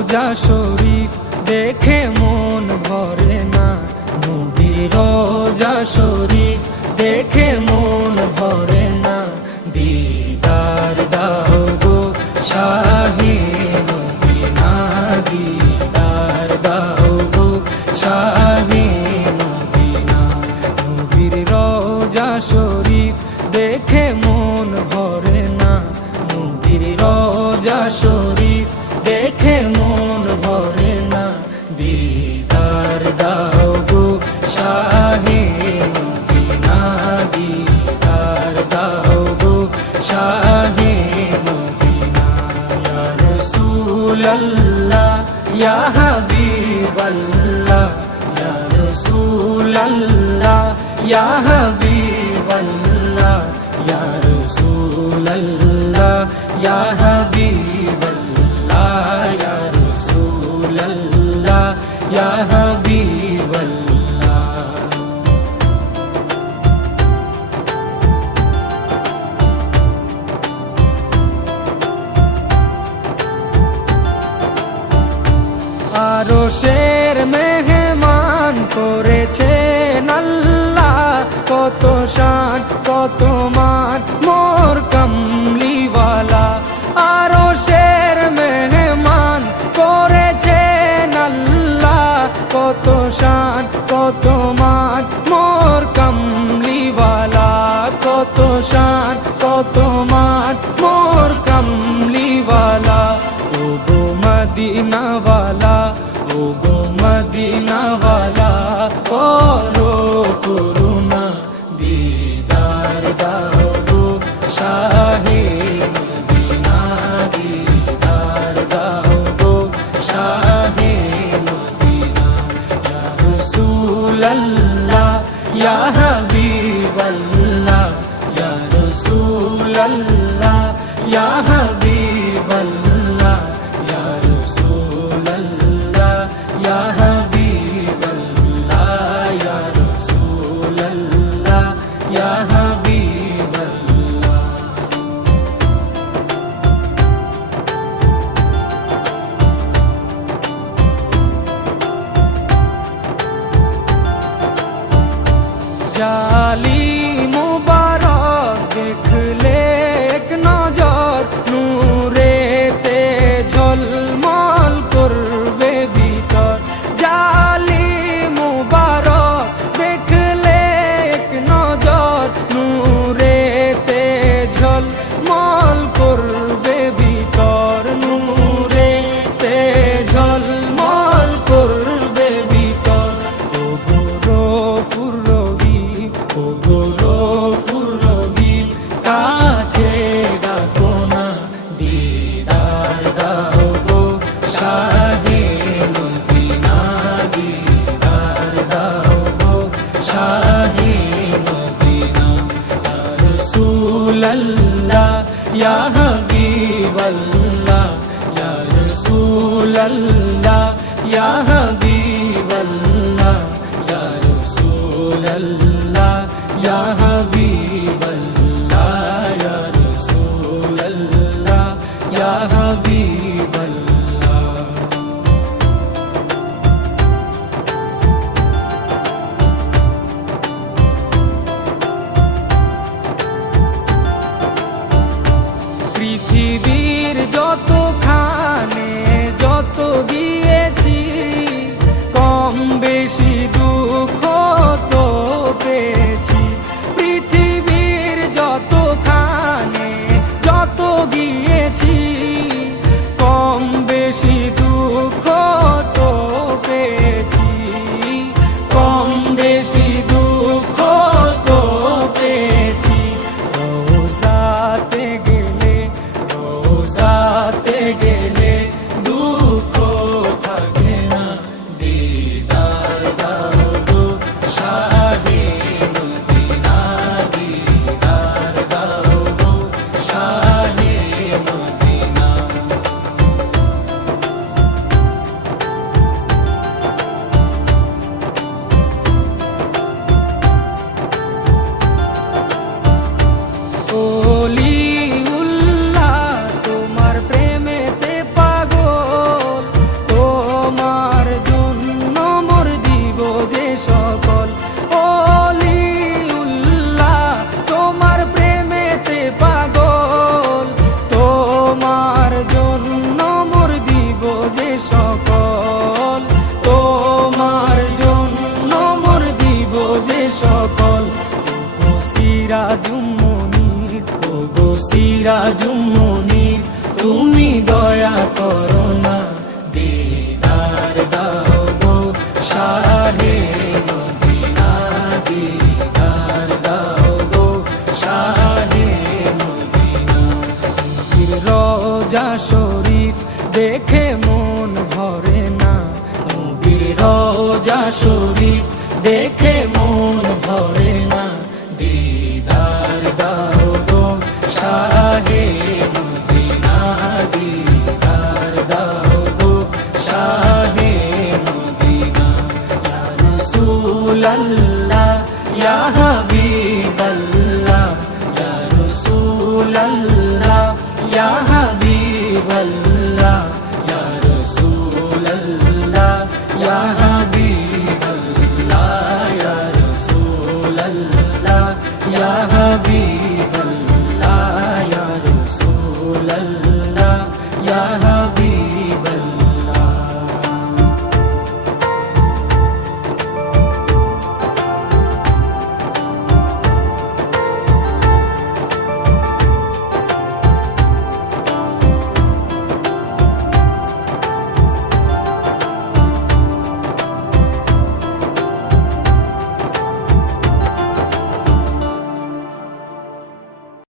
রোজা শরীফ দেখে মন ভরে না, নবীর রোজা শরীফ দেখে মন ভরে না। দিদার দাও গো শাহে মদিনা, দিদার দাও গো শাহে মদিনা। নবীর রোজা শরীফ দেখে মন ভরে না, নবীর রোজা শরীফ দেখে মন ভরে না। দিদার দাও গো শাহে মদিনা, দিদার দাও গো শাহে মদিনা। ইয়া রাসূলাল্লাহ ইয়া হাবিবাল্লাহ, ইয়া রাসূলাল্লাহ ইয়া হাবিবাল্লাহ, ইয়া রাসূলাল্লাহ ইয়া হাবিবাল্লাহ, ইয়া রাসূলাল্লাহ ইয়া হাবিবাল্লাহ। আরশের মেহমান করেছেন আল্লাহ, কত শান কত মান মোর কামলিওয়ালা। আরশের মেহমান করেছেন আল্লাহ, কত শান কত মান মোর কামলিওয়ালা, কত শান কত মান মোর কামলিওয়ালা। ও গো মদিনাওয়ালা, ও গো মদিনাওয়ালা, করো করুণা, দিদার দাও গো শাহে মদিনা, দিদার দাও গো শাহে মদিনা। ইয়া রাসূলাল্লাহ ইয়া হাবিবাল্লাহ, ইয়া রাসূলাল্লাহ ইয়া হাবিবাল্লাহ, ইয়া রাসূলাল্লাহ ইয়া হাবিবাল্লাহ, ইয়া রাসূলাল্লাহ ইয়া হাবিবাল্লাহ। জালি মুবারক দেখলে এক নজর, নূরেতে ঝলমল করবে ভিতর। জালি মুবারক দেখলে এক নজর, নূরেতে ঝলমল করবে ভিতর, নূরেতে ঝলমল করবে ভিতর। ও গো গফুর রহিম, ও গো গফুর রহিম, কাছে ডাকো না, দিদার দাও গো শাহে মদিনা, দিদার দাও গো শাহে মদিনা। ইয়া রাসূলাল্লাহ ইয়া হাবিবাল্লাহ, ইয়া রাসূলাল্লাহ ইয়া হাবিবাল্লাহ, ইয়া রাসূলাল্লাহ ইয়া হাবিবাল্লাহ, ইয়া রাসূলাল্লাহ ইয়া হাবিবাল্লাহ। পৃথিবীর যতখানে যত দিয়েছি, করো না, দিদার দাও গো শাহে মদিনা, দিদার দাও গো শাহে মদিনা। নবীর রওজা শরীফ দেখে মন ভরে না, নবীর রওজা শরীফ দেখে